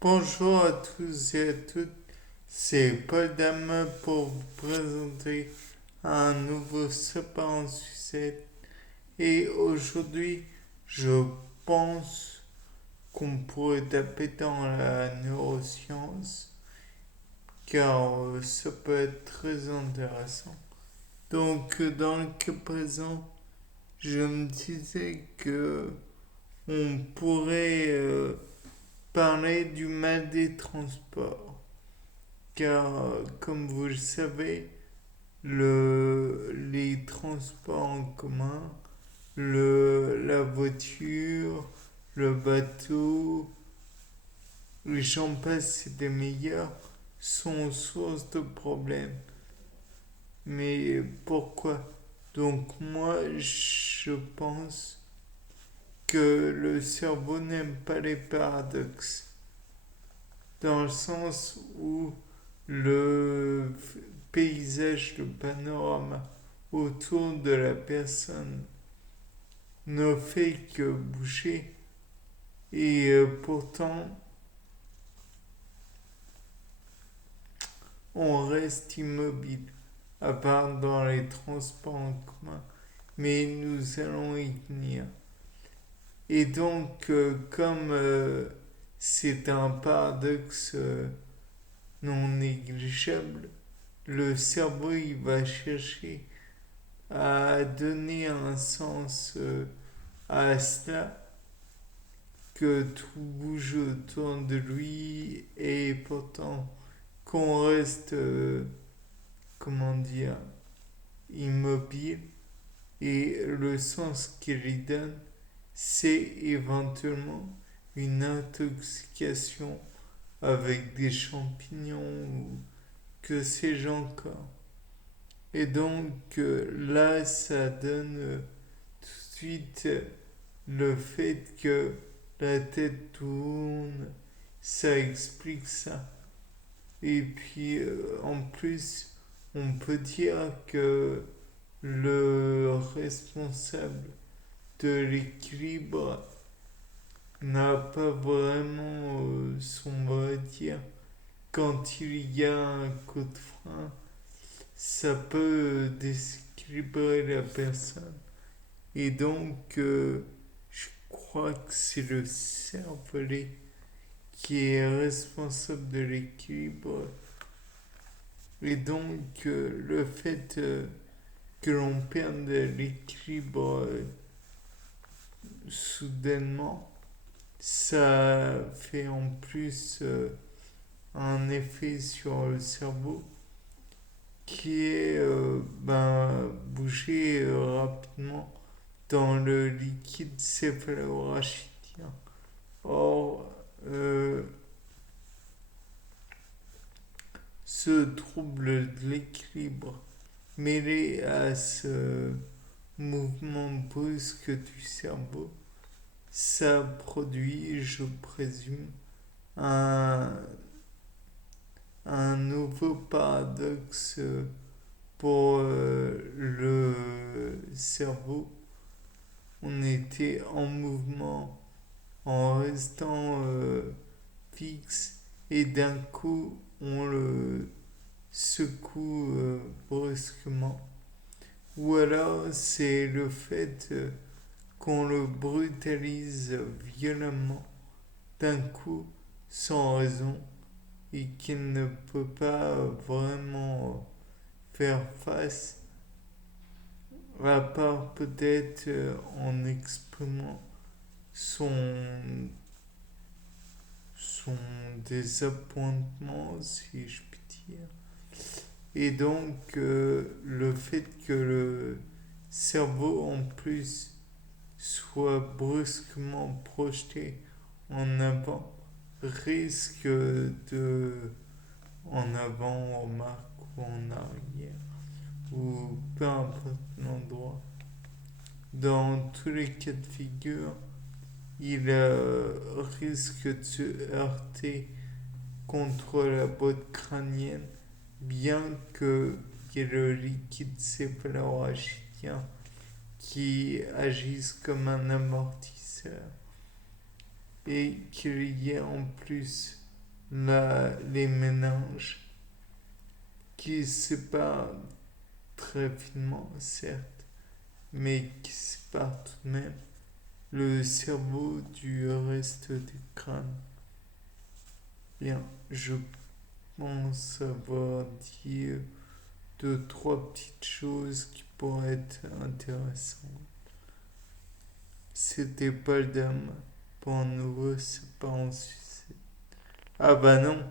Bonjour à tous et à toutes, c'est Paul Dame pour vous présenter un nouveau sapin en sucette. Et aujourd'hui, je pense qu'on pourrait taper dans la neuroscience car ça peut être très intéressant. Donc, dans le cas présent, je me disais que on pourrait parler du mal des transports. Car, comme vous le savez, les transports en commun, la voiture, le bateau, les j'en passe, c'est des meilleurs, sont source de problèmes. Mais pourquoi? Donc moi, je pense que le cerveau n'aime pas les paradoxes, dans le sens où le paysage, le panorama autour de la personne ne fait que bouger et pourtant on reste immobile, à part dans les transports en commun. Mais nous allons y venir. Et donc, comme c'est un paradoxe non négligeable, le cerveau il va chercher à donner un sens à cela, que tout bouge autour de lui et pourtant qu'on reste, comment dire, immobile. Et le sens qu'il lui donne, c'est éventuellement une intoxication avec des champignons ou que sais-je encore. Et donc là, ça donne tout de suite le fait que la tête tourne, ça explique ça. Et puis en plus, on peut dire que le responsable de l'équilibre n'a pas vraiment son mot à dire. Quand il y a un coup de frein, ça peut déséquilibrer la personne. Et donc, je crois que c'est le cervelet qui est responsable de l'équilibre. Et donc, le fait que l'on perde l'équilibre soudainement, ça fait en plus un effet sur le cerveau qui est bouger rapidement dans le liquide céphalorachidien. Or, ce trouble de l'équilibre mêlé à ce mouvement brusque du cerveau, ça produit, je présume, un, un nouveau paradoxe pour le cerveau. On était en mouvement en restant fixe et d'un coup on le secoue brusquement. Ou alors c'est le fait qu'on le brutalise violemment d'un coup sans raison et qu'il ne peut pas vraiment faire face, à part peut-être en exprimant son, son désappointement, si je puis dire. Et donc, le fait que le cerveau, en plus, soit brusquement projeté en avant, risque de, en avant, en marque ou en arrière, ou peu importe l'endroit. Dans tous les cas de figure, il risque de se heurter contre la boîte crânienne, bien qu'il y ait le liquide céphalorachidien qui agisse comme un amortisseur et qu'il y ait en plus les méninges qui séparent très finement, certes, mais qui séparent tout de même le cerveau du reste du crâne. Bien, je pense avoir dit deux, trois petites choses qui pourraient être intéressantes. C'était pas le dame. Pour un nouveau, c'est pas en sucette. Ah bah non,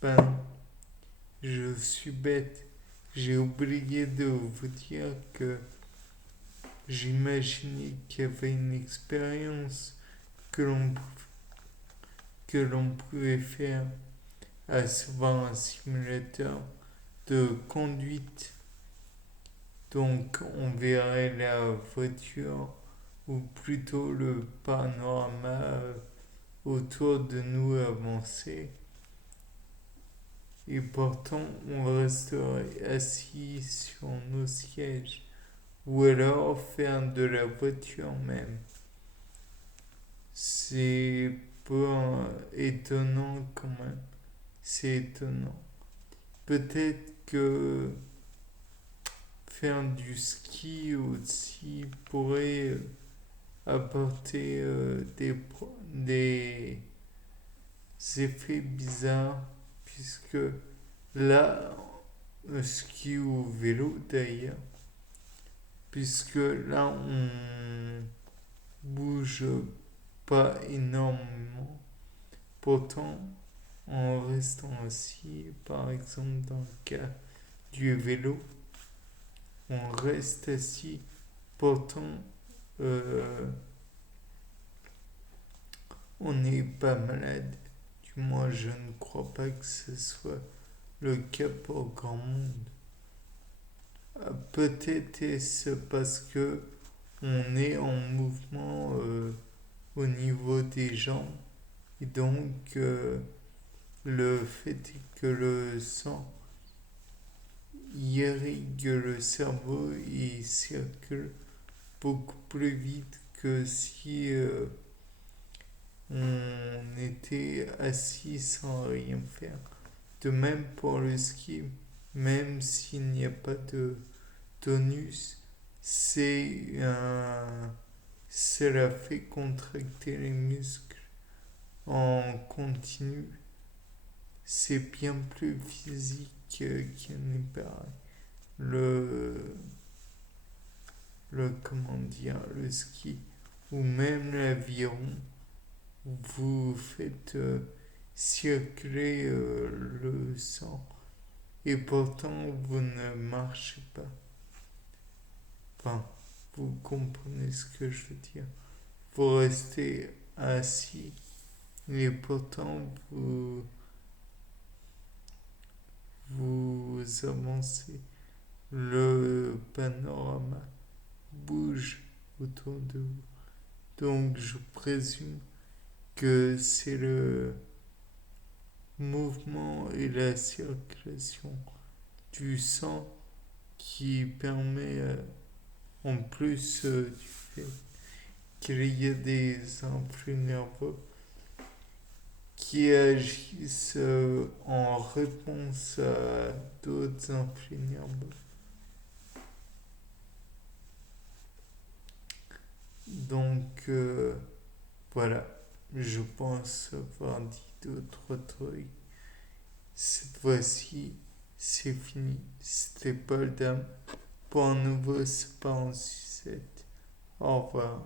bah non, je suis bête. J'ai oublié de vous dire que j'imaginais qu'il y avait une expérience que l'on que l'on pouvait faire à savoir un simulateur de conduite. Donc on verrait la voiture ou plutôt le panorama autour de nous avancer. Et pourtant on resterait assis sur nos sièges ou alors faire de la voiture même. C'est pas étonnant quand même. C'est étonnant. Peut-être que faire du ski aussi pourrait apporter des effets bizarres, puisque là, le ski ou vélo d'ailleurs, puisque là on bouge pas énormément, pourtant en restant assis, par exemple dans le cas du vélo, on reste assis, pourtant euh, on n'est pas malade. Du moins, je ne crois pas que ce soit le cas pour grand monde. Peut-être est-ce parce que on est en mouvement au niveau des jambes et donc le fait est que le sang irrigue le cerveau et circule beaucoup plus vite que si on était assis sans rien faire. De même pour le ski, même s'il n'y a pas de tonus, cela fait contracter les muscles en continu. C'est bien plus physique qu'il n'y paraît. Le, comment dire, le ski ou même l'aviron, vous faites circuler le sang et pourtant vous ne marchez pas. Enfin, vous comprenez ce que je veux dire. Vous restez assis et pourtant vous avancez. Le panorama bouge autour de vous. Donc je présume que c'est le mouvement et la circulation du sang qui permet, en plus du fait qu'il y a des influx nerveux qui agissent en réponse à d'autres influx nerveux. Donc voilà, je pense avoir dit d'autres trucs. Cette fois-ci, c'est fini. C'était Paul Dame. Pour un nouveau, c'est pas en sucette. Au revoir.